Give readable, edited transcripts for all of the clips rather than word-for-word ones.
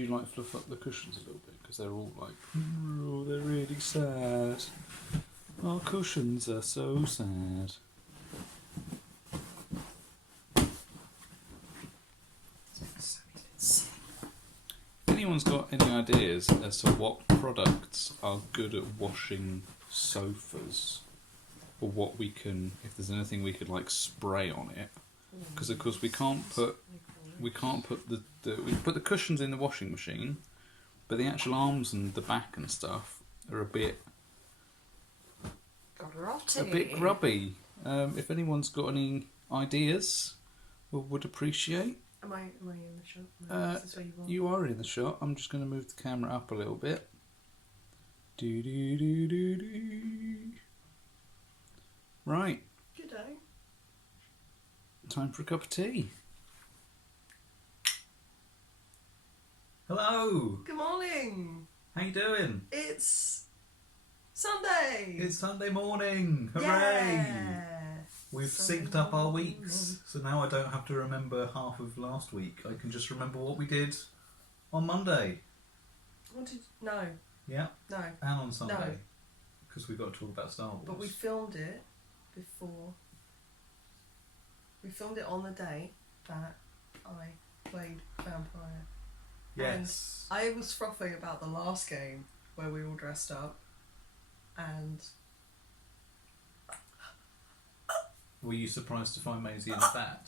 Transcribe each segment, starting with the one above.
you like fluff up the cushions a little bit? Because they're all like, oh, they're really sad. Our cushions are so sad. If anyone's got any ideas as to what products are good at washing sofas, or what we can, if there's anything we could like spray on it, because of course we can't put we put the cushions in the washing machine, but the actual arms and the back and stuff are a bit grubby. If anyone's got any ideas, we would appreciate. Am I in the shot? No, is this where you are in the shot. I'm just going to move the camera up a little bit. Right. Good day. Time for a cup of tea. Hello. Good morning. How you doing? It's Sunday. It's Sunday morning. Hooray! Yeah. We've synced up our weeks, so now I don't have to remember half of last week. I can just remember what we did on Monday. No. Yeah. No. And on Sunday. No. Because we've got to talk about Star Wars. But we filmed it before. We filmed it on the day that I played Vampire. Yes. And I was frothing about the last game where we all dressed up, and were you surprised to find Maisie in that?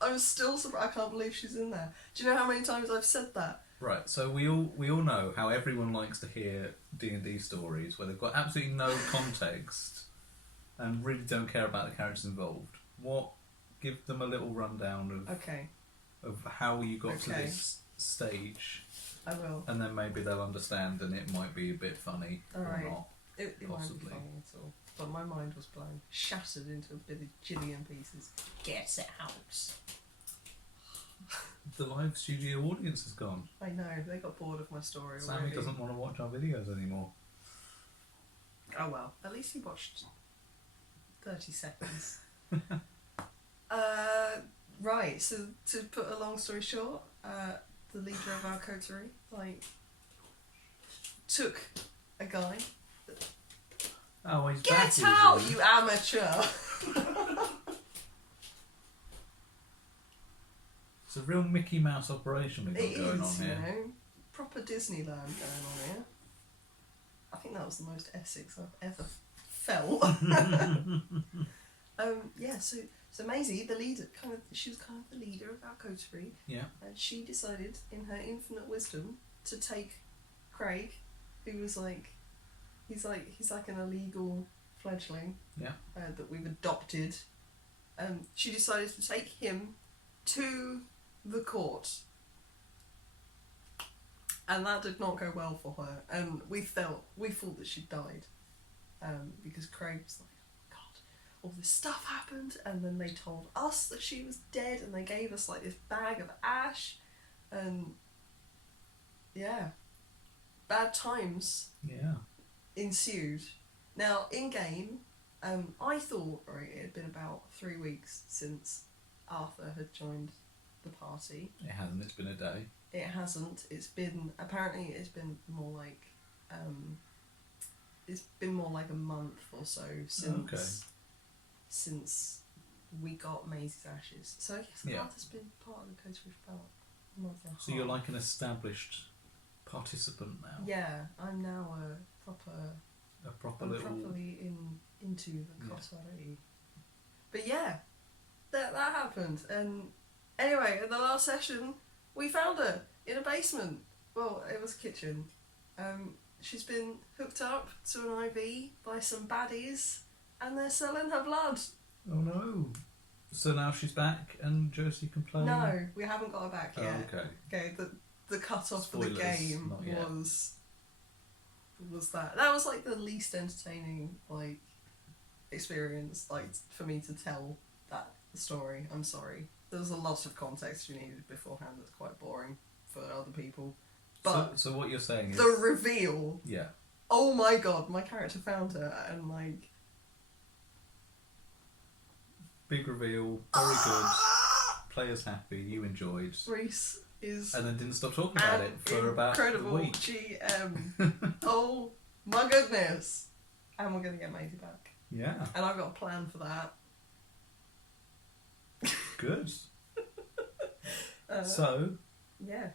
I'm still surprised. I can't believe she's in there. Do you know how many times I've said that? Right, so we all know how everyone likes to hear D&D stories where they've got absolutely no context and really don't care about the characters involved. Give them a little rundown of how you got to this stage. I will. And then maybe they'll understand and it might be a bit funny or not. It won't be funny at all. But my mind was blown, shattered into a bit of jillion pieces. Get out. The live studio audience has gone. I know, they got bored of my story Sammy already. doesn't want to watch our videos anymore. Oh well, at least he watched 30 seconds. Right, so to put a long story short, the leader of our coterie, took a guy. Oh, he's Get back, out, is he? you amateur! It's a real Mickey Mouse operation we've got It going is, on here. you know, proper Disneyland going on here. I think that was the most Essex I've ever felt. Yeah, so Maisie, the leader, she was kind of the leader of our coterie. Yeah. And she decided, in her infinite wisdom, to take Craig, who was he's like an illegal fledgling. Yeah. That we've adopted. She decided to take him to the court. And that did not go well for her. And we thought that she'd died. Because Craig was like, oh God, all this stuff happened, and then they told us that she was dead, and they gave us this bag of ash, and yeah, bad times ensued. Now, in game, I thought it had been about 3 weeks since Arthur had joined the party. It hasn't. It's been a day. It hasn't. Apparently it's been more like a month or so since we got Maisie's ashes. So I guess Arthur's been part of the coterie for about a month and a half. So you're like an established participant now. Yeah, I'm now properly into the coterie. But yeah, that happened. And anyway, in the last session, we found her in a basement. Well, it was a kitchen. She's been hooked up to an IV by some baddies, and they're selling her blood. Oh no. So now she's back and Josie can play? No, we haven't got her back yet. Oh, okay. Okay, the cut-off for the Spoilers, game was that. That was the least entertaining experience for me to tell that story. I'm sorry. There was a lot of context you needed beforehand that's quite boring for other people. But so what you're saying is... the reveal. Yeah. Oh my God, my character found her and big reveal, very good. Players happy, you enjoyed. Reese, is And then didn't stop talking about it for about a incredible week. GM. Oh my goodness! And we're gonna get Maisie back. Yeah, And I've got a plan for that. good. So, Yeah,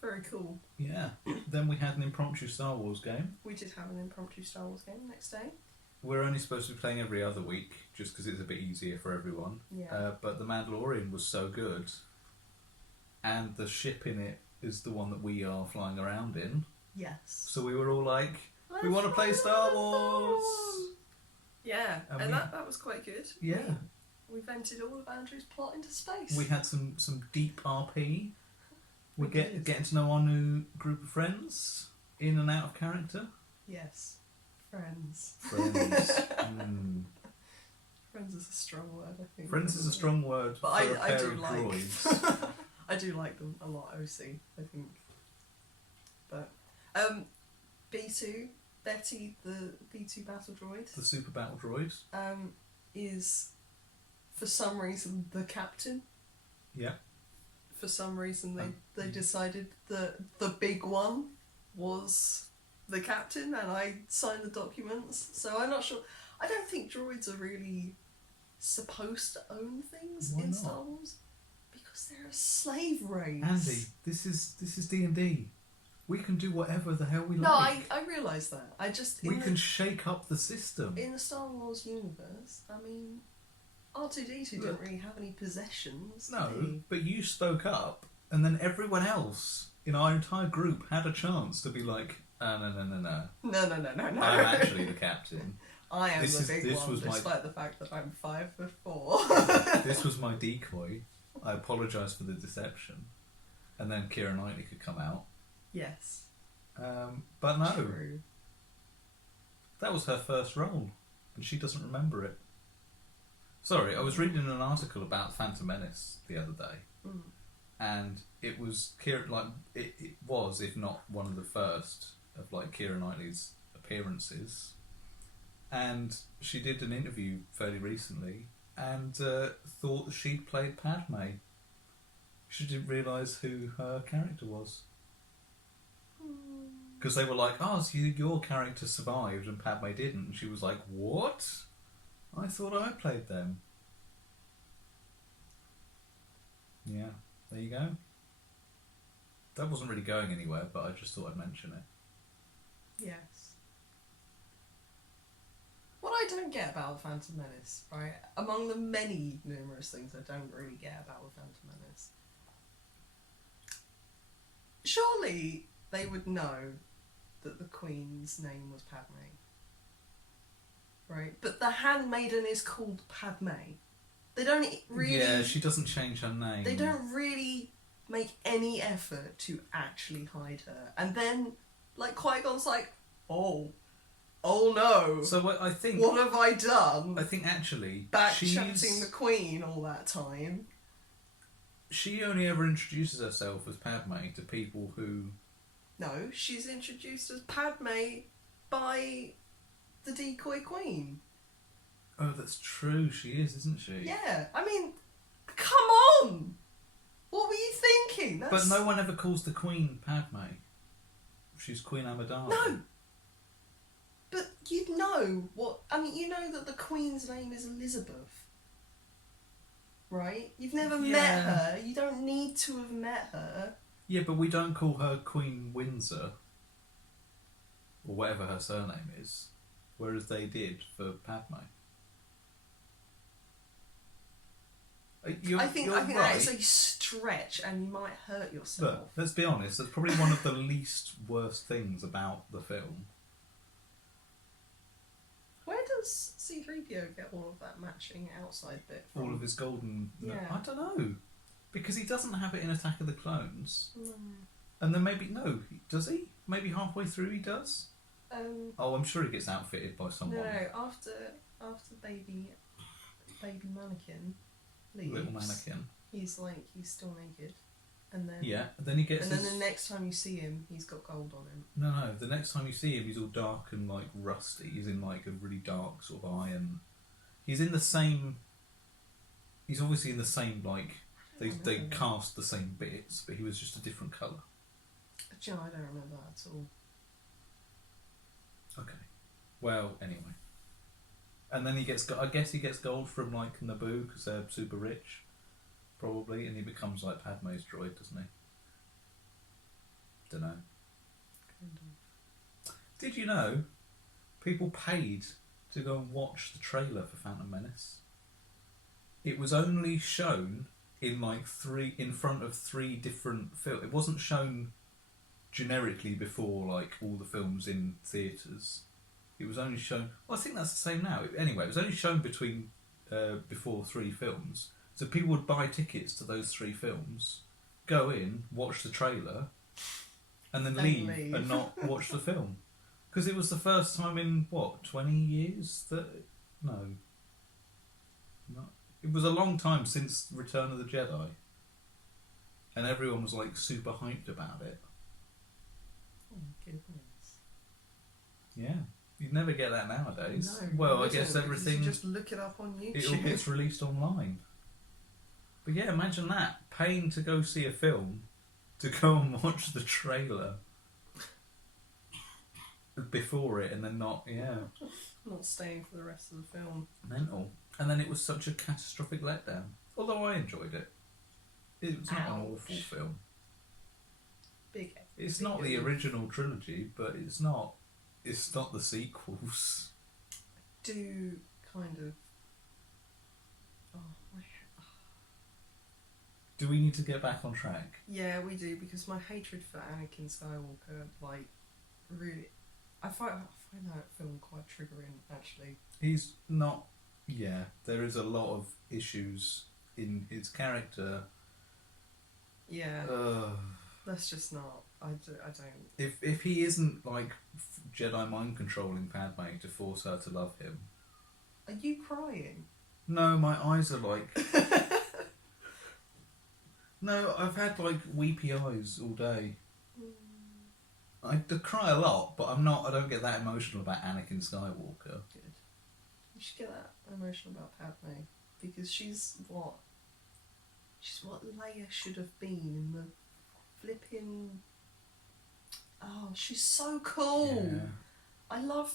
very cool. yeah. Then we had an impromptu Star Wars game. We did have an impromptu Star Wars game next day. We're only supposed to be playing every other week, just because it's a bit easier for everyone. Yeah. But the Mandalorian was so good, and the ship in it is the one that we are flying around in. Yes. So we were all like, we want to play Star Wars! Yeah, And and we- that was quite good. Yeah. We vented all of Andrew's plot into space. We had some deep RP. We We're did. getting to know our new group of friends, in and out of character. Yes. Friends. Friends. Friends is a strong word, I think. Friends is a strong word But for a I pair do of like. droids. I do like them a lot, OC, I think. But B2, Betty, the B2 battle droid, The super battle droid. is for some reason the captain. Yeah. For some reason they decided that the big one was the captain, and I signed the documents. So I'm not sure. I don't think droids are really supposed to own things Why in not? Star Wars because they're a slave race. Andy, this is D&D. We can do whatever the hell we No, like. I realise that. I just We can shake up the system. in the Star Wars universe. I mean, R2D2 didn't really have any possessions. No, did he? but you spoke up, and then everyone else in our entire group had a chance to be like, no. No. I'm actually the captain. I am This the is- big this one, was my- despite the fact that I'm 5'4". This was my decoy. I apologise for the deception. And then Keira Knightley could come out. Yes. But no, True. that was her first role, and she doesn't remember it. Sorry, I was reading an article about Phantom Menace the other day, and it was Keira, like it was, if not one of the first of like Keira Knightley's appearances, and she did an interview fairly recently and thought that she'd played Padme. She didn't realise who her character was. Because they were like, oh, so your character survived and Padme didn't. And she was like, what? I thought I played them. Yeah, there you go. That wasn't really going anywhere, but I just thought I'd mention it. Yes. What I don't get about the Phantom Menace, right? Among the many numerous things I don't really get about the Phantom Menace. Surely they would know that the Queen's name was Padme. Right? But the handmaiden is called Padme. They don't really... Yeah, she doesn't change her name. They don't really make any effort to actually hide her. And then, like, Qui-Gon's like, oh no. So I think... What have I done? I think actually... Backchatting the Queen all that time. She only ever introduces herself as Padme to people who... No, she's introduced as Padme by the decoy queen. Oh, that's true, she is, isn't she? Yeah, I mean, come on! What were you thinking? But no one ever calls the Queen Padme. She's Queen Amidala. No! But you'd know what... I mean, you know that the Queen's name is Elizabeth. Right? You've never met her. You don't need to have met her. Yeah, but we don't call her Queen Windsor. Or whatever her surname is. Whereas they did for Padme. I think right. that is a stretch and you might hurt yourself. But let's be honest, that's probably one of the least worst things about the film. Where does C-3PO get all of that matching outside bit from? All of his golden... Yeah. I don't know. Because he doesn't have it in Attack of the Clones. Mm. And then maybe... No, does he? Maybe halfway through he does? Oh, I'm sure he gets outfitted by someone. No, after baby mannequin leaves, Little mannequin. he's still naked, and then Yeah, then he gets and then his... the next time you see him, he's got gold on him. No, the next time you see him, he's all dark and like rusty. He's in like a really dark sort of iron. He's in the same. He's obviously in the same like They cast the same bits, but he was just a different colour. Do you know, I don't remember that at all. Okay. Well, anyway. And then I guess he gets gold from like Naboo because they're super rich, probably, and he becomes like Padme's droid, doesn't he? Don't know. Did you know people paid to go and watch the trailer for Phantom Menace? It was only shown in front of 3 different films. It wasn't shown generically before like all the films in theatres. It was only shown. Well, I think that's the same now. Anyway, it was only shown before 3 films, so people would buy tickets to those 3 films, go in, watch the trailer, and then leave and not watch the film, because it was the first time in 20 years that it was a long time since Return of the Jedi, and everyone was like super hyped about it. Oh my goodness. Yeah. You'd never get that nowadays. No, well, I guess everything. You just look it up on YouTube. It all gets released online. But yeah, imagine that. Paying to go see a film, to go and watch the trailer before it, and then not staying for the rest of the film. Mental. And then it was such a catastrophic letdown. Although I enjoyed it. It was not an awful film. It's not the original trilogy, but it's not the sequels. Do kind of. Oh, my head. Do we need to get back on track? Yeah, we do, because my hatred for Anakin Skywalker, like, really, I find that film quite triggering. Actually, he's not. Yeah, there is a lot of issues in his character. Yeah, that's just not. I don't. If he isn't like Jedi mind controlling Padme to force her to love him. Are you crying? No, my eyes are like. No, I've had like weepy eyes all day. I cry a lot, but I don't get that emotional about Anakin Skywalker. Good. You should get that emotional about Padme, because she's what Leia should have been in the flipping. Oh, she's so cool. Yeah. I love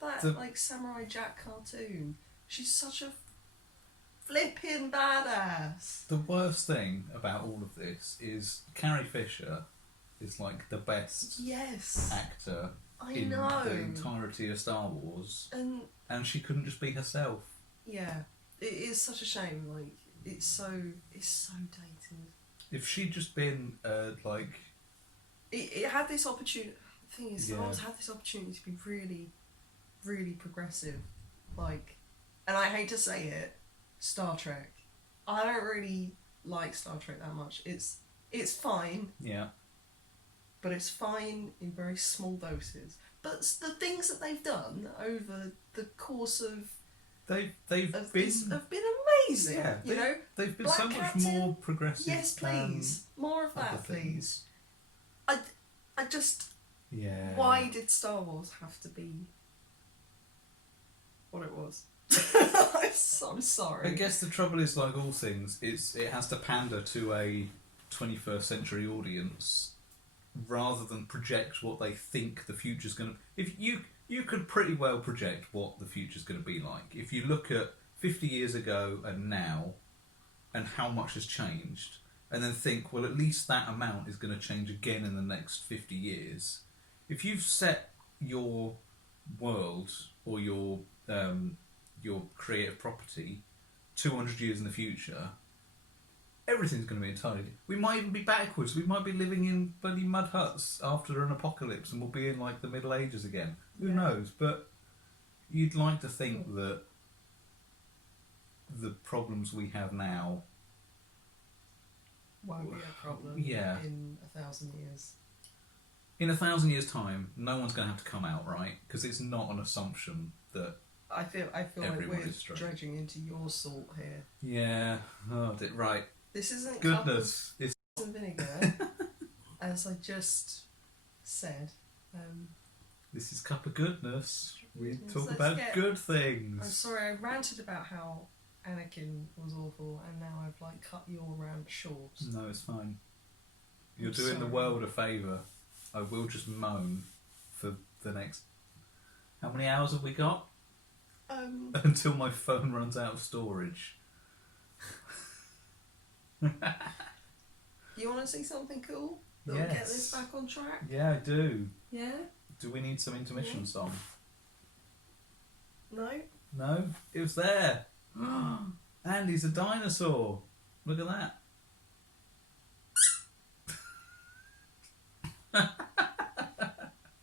that like Samurai Jack cartoon. She's such a flipping badass. The worst thing about all of this is Carrie Fisher is like the best actor in the entirety of Star Wars, and she couldn't just be herself. Yeah, it is such a shame. Like it's so dated. If she'd just been like, it had this opportunity. The thing is, Star Wars had this opportunity to be really, really progressive. Like, and I hate to say it, Star Trek. I don't really like Star Trek that much. It's fine. Yeah. But it's fine in very small doses. But the things that they've done over the course of they've been amazing. Yeah, they've been Black so much Captain, more progressive. Yes, please, more of that, please. I just. Yeah. Why did Star Wars have to be what it was? I'm sorry. I guess the trouble is, like all things, it has to pander to a 21st century audience rather than project what they think the future's going to. If you could pretty well project what the future's going to be like. If you look at 50 years ago and now, and how much has changed, and then think, well, at least that amount is going to change again in the next 50 years. If you've set your world or your creative property 200 years in the future, everything's going to be entirely. We might even be backwards. We might be living in bloody mud huts after an apocalypse, and we'll be in like the Middle Ages again. Who knows? But you'd like to think that the problems we have now won't be a problem. In 1,000 years. In 1,000 years' time, no one's going to have to come out, right? Because it's not an assumption that. I feel like we're dredging into your salt here. Yeah. Oh, right. This isn't goodness. It's and vinegar, as I just said. This is Cuppa Goodness. We talk Let's about good things. I'm sorry, I ranted about how Anakin was awful, and now I've like cut your rant short. No, it's fine. You're I'm doing the sorry. world a favour. I will just moan for the next... How many hours have we got? Until my phone runs out of storage. You want to see something cool? That'll Yes. get this back on track? Yeah, I do. Yeah? Do we need some intermission Yeah. song? No? No? It was there. Andy's a dinosaur. Look at that.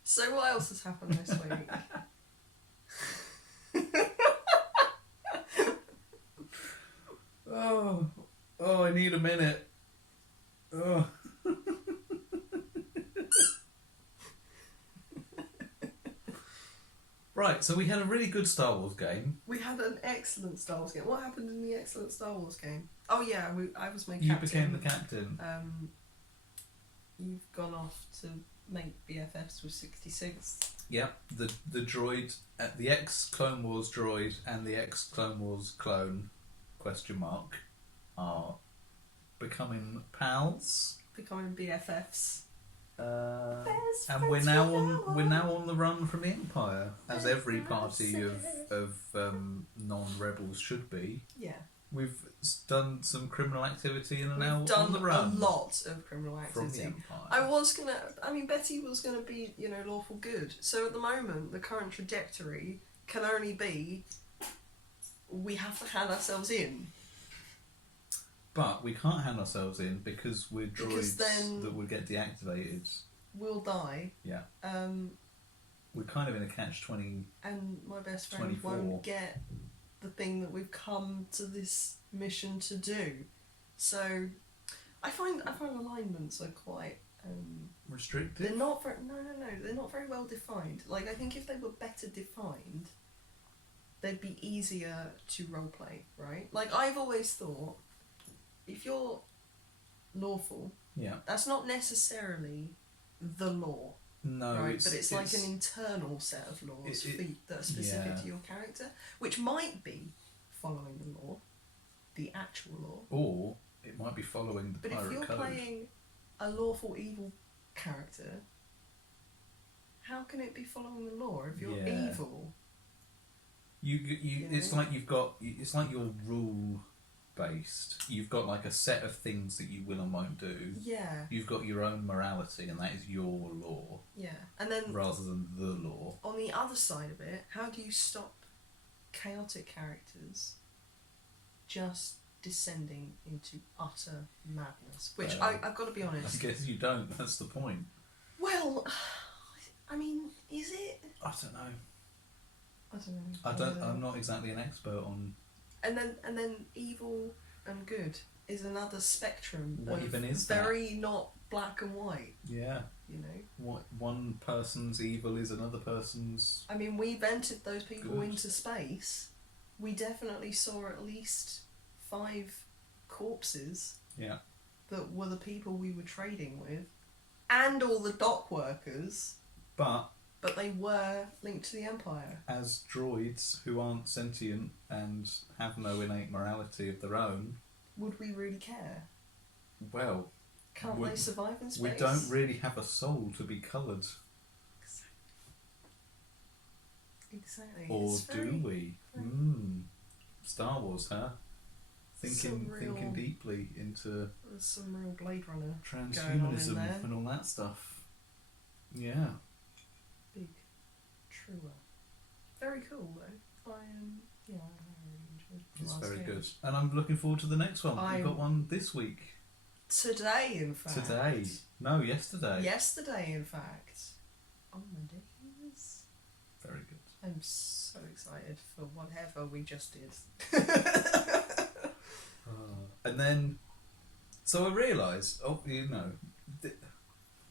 So what else has happened this week? Oh, I need a minute. Oh. Right, so we had a really good Star Wars game. We had an excellent Star Wars game. What happened in the excellent Star Wars game? Oh yeah, I was made You captain. became the captain. You've gone off to make BFFs with 66. Yep, the droid, the ex-Clone Wars droid and the ex-Clone Wars clone, question mark, are becoming pals. Becoming BFFs. Best And we're friends now forever. on the run from the Empire, as Best every friends party of forever. non-rebels should be. Yeah. We've done some criminal activity and are now We've done on the run a lot of criminal from the activity. Empire. Betty was gonna be, lawful good. So at the moment, the current trajectory can only be we have to hand ourselves in. But we can't hand ourselves in because we're droids Because then- that would get deactivated. We'll die. Yeah. Um, We're kind of in a catch-20. and my best friend 24. won't get the thing that we've come to this mission to do. So I find alignments are quite Restricted? they're not very they're not very well defined. Like I think if they were better defined, they'd be easier to roleplay, right? Like I've always thought if you're lawful, Yeah. that's not necessarily the law. No, Right, but it's like an internal set of laws that are specific yeah. to your character, which might be following the law, the actual law. Or it might be following the But if pirate you're code. playing a lawful evil character, how can it be following the law if you're Yeah. evil? You it's know? like it's like you're rule based. You've got like a set of things that you will and won't do. Yeah, You've got your own morality, and that is your law, yeah. And then rather than the law. on the other side of it, how do you stop chaotic characters just descending into utter madness? Which Well, I've got to be I honest. guess you don't. That's the point. Well, I mean, is it? I don't know. I don't know. I'm not exactly an expert on. And then evil and good is another spectrum. What of even is that? very not black and white. Yeah. You know. What one person's evil is another person's. I mean, we vented those people Good. into space. We definitely saw at least 5 corpses Yeah. that were the people we were trading with, and all the dock workers. But But they were linked to the Empire. as droids who aren't sentient and have no innate morality of their own, Would we really care? well, Can't We- they survive in space? we don't really have a soul to be coloured. Exactly. Or It's do very- we? Star Wars, huh? Thinking real- deeply into There's some real Blade Runner going on in transhumanism there. and all that stuff. Yeah. Big, truer. Very cool though. I really enjoyed the It's last very game. good. And I'm looking forward to the next one. I'm- We've got one this week. Today, in fact. Today. No, yesterday. Yesterday, in fact. On the days. Very good. I'm so excited for whatever we just did. And then, so I realised,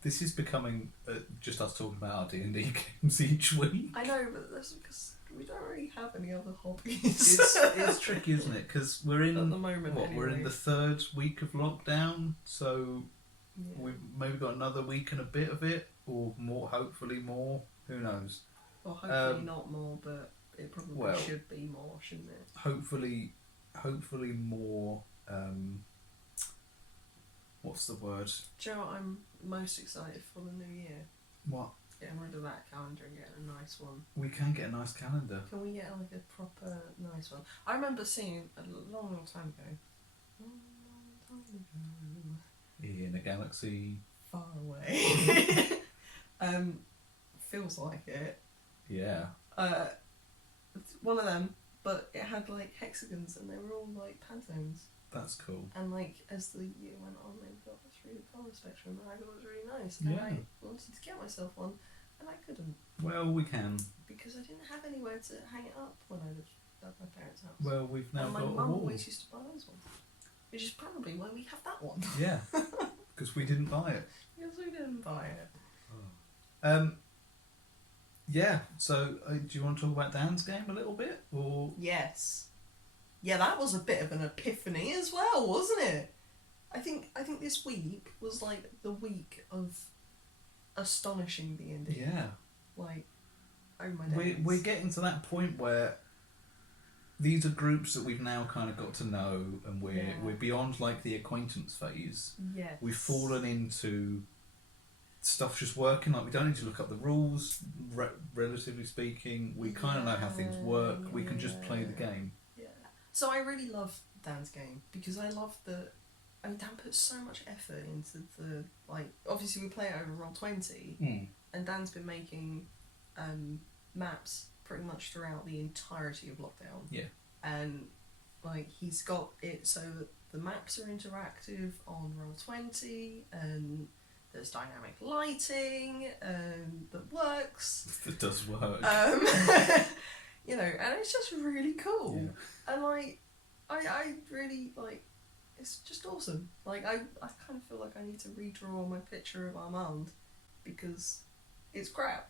this is becoming just us talking about our D&D games each week. I know, but that's because we don't really have any other hobbies. It's tricky, isn't it? Because we're in At the moment, we're in anyway. the 3rd week of lockdown, so Yeah. we've maybe got another week and a bit of it, or more. Hopefully more. Who knows? Well, hopefully Um, not more, but it probably well- should be more, shouldn't it? Hopefully, hopefully more. What's the word? Do you know what I'm most excited for the new year? What? Getting rid of that calendar and getting a nice one. We can get a nice calendar. Can we get like a proper nice one? I remember seeing a long time ago. Long time ago. In a galaxy. Far away. Feels like it. Yeah. One of them, but it had like hexagons and they were all like Pantones. That's cool. And like as the year went on, they got through the colour spectrum, and I thought it was really nice. Yeah. And I wanted to get myself one, and I couldn't Well, we can. because I didn't have anywhere to hang it up when I lived at my parents' house. Well, we've now and my got a mum wall. always used to buy those ones, which is probably why we have that one. Yeah. Because we didn't buy it. Because we didn't buy it. Yeah. So, do you want to talk about Dan's game a little bit, or? Yes. Yeah, that was a bit of an epiphany as well, wasn't it? I think this week was like the week of astonishing D&D. Yeah. Like, oh my days. We're getting to that point where these are groups that we've now kind of got to know, and we're beyond like the acquaintance phase. Yes. We've fallen into stuff just working. Like we don't need to look up the rules. Relatively speaking, we kind of know how things work. We can just play the game. Yeah. So I really love Dan's game because I love Dan puts so much effort into the, like, obviously we play it over Roll20, and Dan's been making maps pretty much throughout the entirety of lockdown. Yeah. And like he's got it so that the maps are interactive on Roll20, and there's dynamic lighting that works. It does work. You know, and it's just really cool. Yeah. And like I really like, it's just awesome. Like I kind of feel like I need to redraw my picture of Armand because it's crap.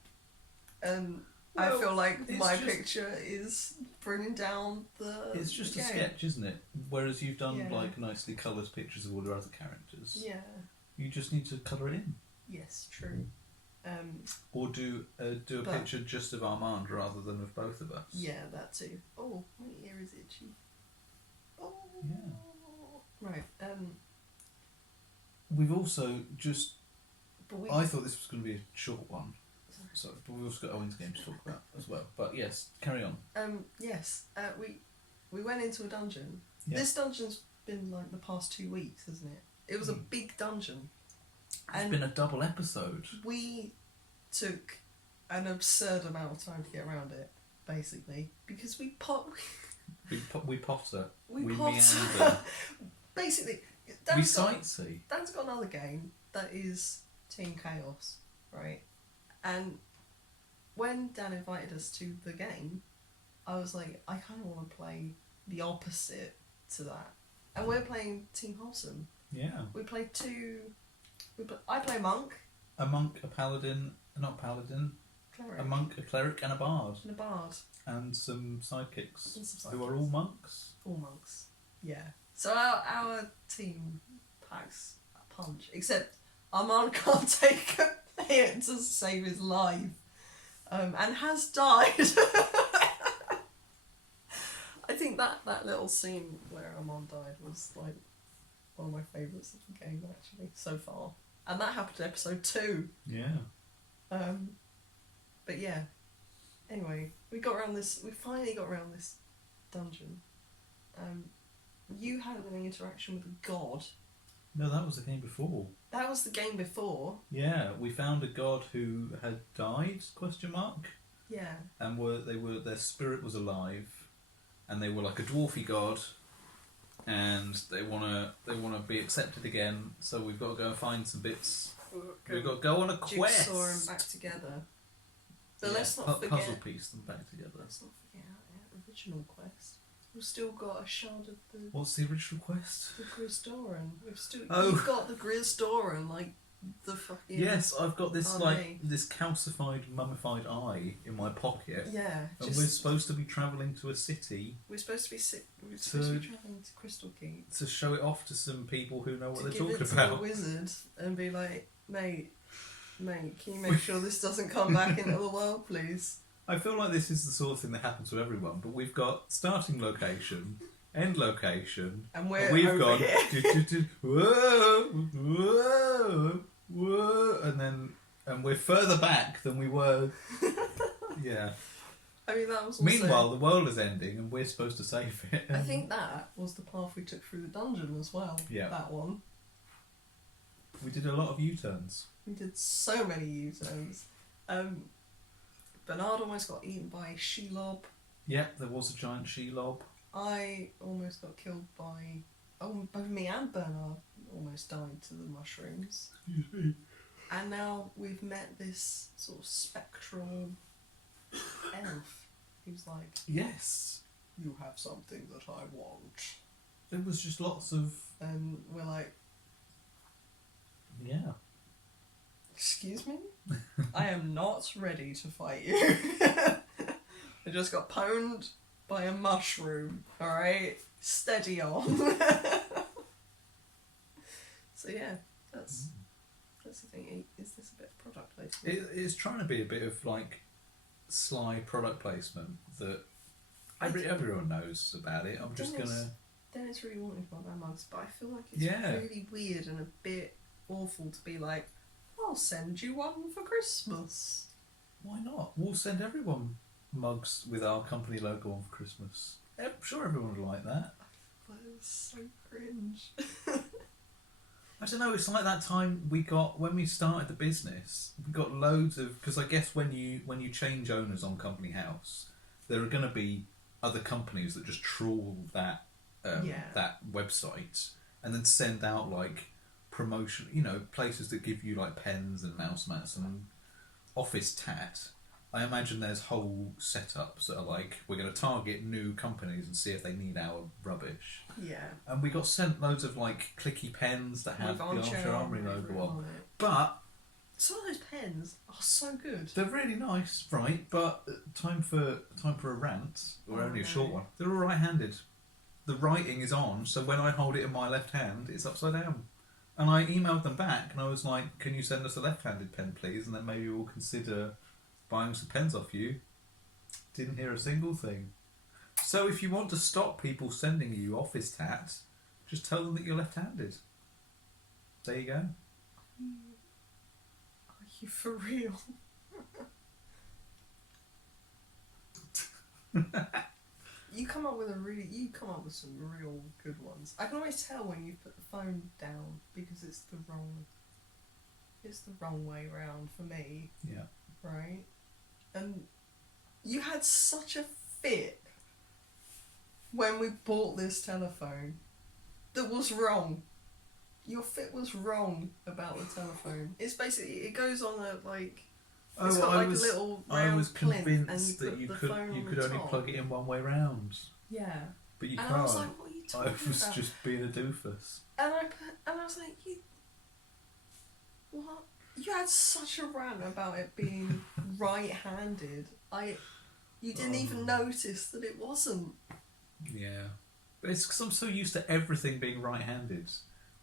And Well, I feel like my just- picture is bringing down the. It's just a game. sketch, isn't it? Whereas you've done Yeah. like nicely coloured pictures of all your other characters. Yeah. You just need to colour it in, Yes, true. or do a But- picture just of Armand rather than of both of us. Yeah, that too. Oh, my ear is itchy. Oh. Yeah. Right. We've also just. But we. I thought this was going to be a short one, so but we've also got Owen's game to talk about as well. But yes, carry on. Yes. We went into a dungeon. Yeah. This dungeon's been like the past 2 weeks, hasn't it? It was a big dungeon. It's been a double episode. We took an absurd amount of time to get around it, basically, because we potter. We potter. We We potter. meander. Basically, We Dan's got, sightsee. Dan's got another game that is Team Chaos, right? And when Dan invited us to the game, I was like, I kind of want to play the opposite to that. And we're playing Team Wholesome. Yeah. We play I play Monk, A monk, a paladin, not paladin, Cleric, a monk, a cleric, and a bard, and a Bard. and some sidekicks, And some who are sidekicks. all monks. All monks. Yeah. So our team packs a punch, except Armand can't take a hit to save his life, and has died. I think that little scene where Armand died was like one of my favourites of the game actually so far, and that happened in episode 2. Yeah. But yeah. Anyway, we finally got around this dungeon. You had an interaction with a god. No, that was the game before. That was the game before. Yeah, we found a god who had died? Question mark. Yeah. And their spirit was alive, and they were like a dwarfy god, and they wanna be accepted again. So we've got to go and find some bits. We've got to go on a quest. Jigsaw and back together. But Yeah, let's not forget. puzzle piece them back together. Let's not forget our original quest. We've still got a shard of the What's the original quest? Grisdoran. Oh. You've got the Grisdoran, like the fucking. Yes, I've got this Army. this calcified, mummified eye in my pocket, Yeah. and we're supposed to be travelling to a city We're supposed to be travelling to Crystal Key. to show it off to some people who know what To they're give talking it to about. the wizard and be like, mate, can you make sure this doesn't come back into the world, please? I feel like this is the sort of thing that happens to everyone, but we've got starting location end location, And we've over gone here. whoa, whoa, whoa, and we're further back than we were. Yeah. I mean, that was also... Meanwhile, the world is ending, and we're supposed to save it. I think that was the path we took through the dungeon as well. Yeah. That one. We did a lot of U-turns. We did so many U-turns. Bernard almost got eaten by a she-lob. Yep, there was a giant she-lob. I almost got killed by... Oh, both me and Bernard almost died to the mushrooms. Excuse me. And now we've met this sort of spectral elf who's like, Yes. you have something that I want. There was just lots of... And we're like, Yeah. excuse me? I am not ready to fight you. I just got pwned by a mushroom, alright? Steady on. So yeah, that's the thing. Is this a bit of product placement? It's trying to be a bit of, like, sly product placement that everyone knows about it. I'm just going to... Dennis really wanted one of our mugs, but I feel like it's Yeah. really weird and a bit awful to be like, I'll send you one for Christmas. Why not? We'll send everyone mugs with our company logo on for Christmas. I'm sure everyone would like that. But it was so cringe. I don't know, it's like that time we got, when we started the business, we got loads of, because I guess when you change owners on Company House, there are going to be other companies that just trawl that that website and then send out, like, promotion, places that give you, like, pens and mouse mats and office tat. I imagine there's whole setups that are like, we're going to target new companies and see if they need our rubbish. Yeah. And we got sent loads of, like, clicky pens that have the Armchair Armory logo on. But some of those pens are so good. they're really nice, right? But time for a rant, or only a short one. They're all right-handed. The writing is on, so when I hold it in my left hand, it's upside down. And I emailed them back, and I was like, can you send us a left-handed pen, please? And then maybe we'll consider buying some pens off you. Didn't hear a single thing. So if you want to stop people sending you office tat, just tell them that you're left-handed. There you go. Are you for real? You come up with some real good ones. I can always tell when you put the phone down because it's the wrong way round for me. Yeah. Right? And you had such a fit when we bought this telephone that was wrong. Your fit was wrong about the telephone. It's basically, it goes on a, like... It's got like a little round I was plinth convinced and that you put the could phone on only the top. plug it in one way round. Yeah. But you And can't. I was like, what are you talking I was about? just being a doofus. And I was like, what? You had such a rant about it being right-handed. You didn't even notice that it wasn't. Yeah. But it's because I'm so used to everything being right-handed.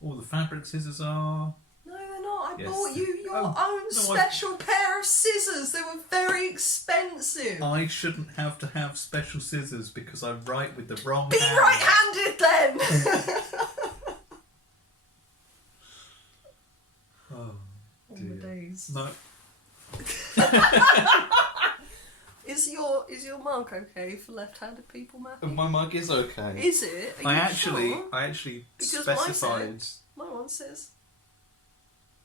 All the fabric scissors are. No, they're not. I Yes. bought you your own no, special pair of scissors. They were very expensive. I shouldn't have to have special scissors because I write with the wrong Be hand. right-handed then. Oh, All the dear. days. No. Is your mug okay for left-handed people, Matthew? My mug is okay. Is it? Are I you actually sure? Because specified. My one says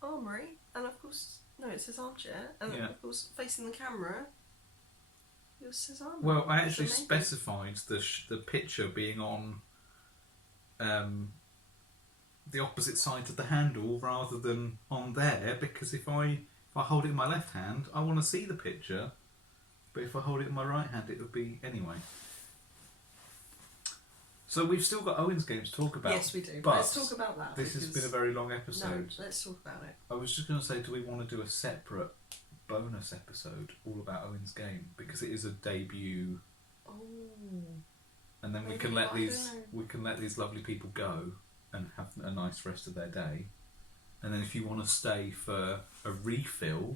armory, and of course, no, it says armchair, and Yeah. of course, facing the camera, yours says armory. Well, I That's actually amazing. specified the picture being on the opposite side of the handle rather than on there, because if I hold it in my left hand, I want to see the picture, but if I hold it in my right hand, it would be anyway. So we've still got Owen's game to talk about. Yes, we do. But Let's talk about that. this has because- been a very long No, episode. let's talk about it. I was just going to say, do we want to do a separate bonus episode all about Owen's game, because it is a debut, Oh. and then we Maybe, can let I don't these know. lovely people go and have a nice rest of their day, and then if you want to stay for a refill,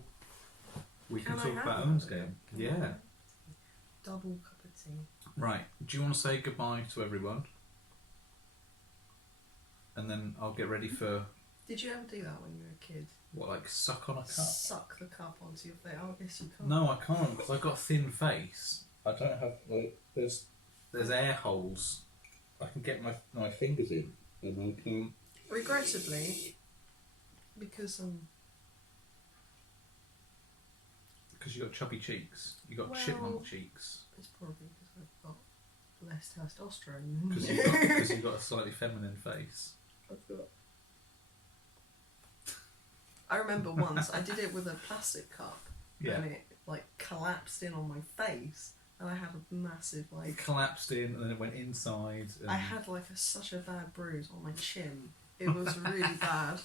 we can I talk have about that? Owen's game. Can Yeah. I? Double cup of tea. Right. Do you want to say goodbye to everyone? and then I'll get ready for Did you ever do that when you were a kid? what, like suck on a cup? Suck the cup onto your face. Oh, I guess you can't. No, I can't because I've got a thin face. I don't have like there's air holes. I can get my fingers in, and I can. Regrettably, because Because you got chubby cheeks. You got Well- chipmunk cheeks. it's probably because I've got less testosterone than Because you. you've got a slightly feminine face. I've got. I remember once I did it with a plastic cup, Yeah. and it like collapsed in on my face, and I had a massive It like. collapsed in, and then it went inside. And I had like such a bad bruise on my chin. It was really bad.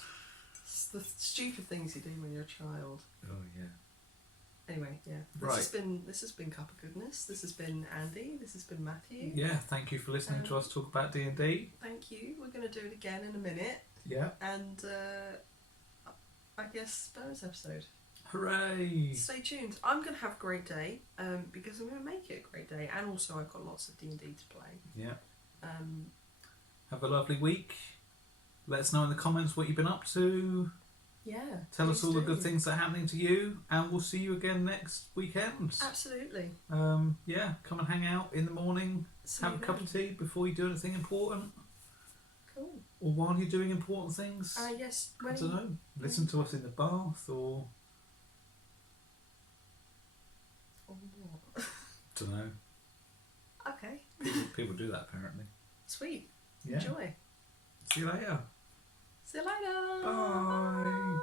It's the stupid things you do when you're a child. Oh yeah. Anyway, yeah. Right. This has been Cuppa Goodness. This has been Andy. This has been Matthew. Yeah. Thank you for listening to us talk about D&D. Thank you. We're going to do it again in a minute, Yeah. and I guess bonus episode. Hooray! Stay tuned. I'm going to have a great day because I'm going to make it a great day, and also I've got lots of D&D to play. Yeah. Um, Have a lovely week. Let us know in the comments what you've been up to. yeah. Tell us please all the do. good things that are happening to you, and we'll see you again next weekend. Absolutely. Yeah, come and hang out in the morning. See Have a you cup then. of tea before you do anything important, Cool. or while you're doing important things. Yes. I don't know. Listen to us in the bath, or Or what? don't know. Okay. People do that apparently. Sweet. Yeah. Enjoy. See you later. See you later. Bye.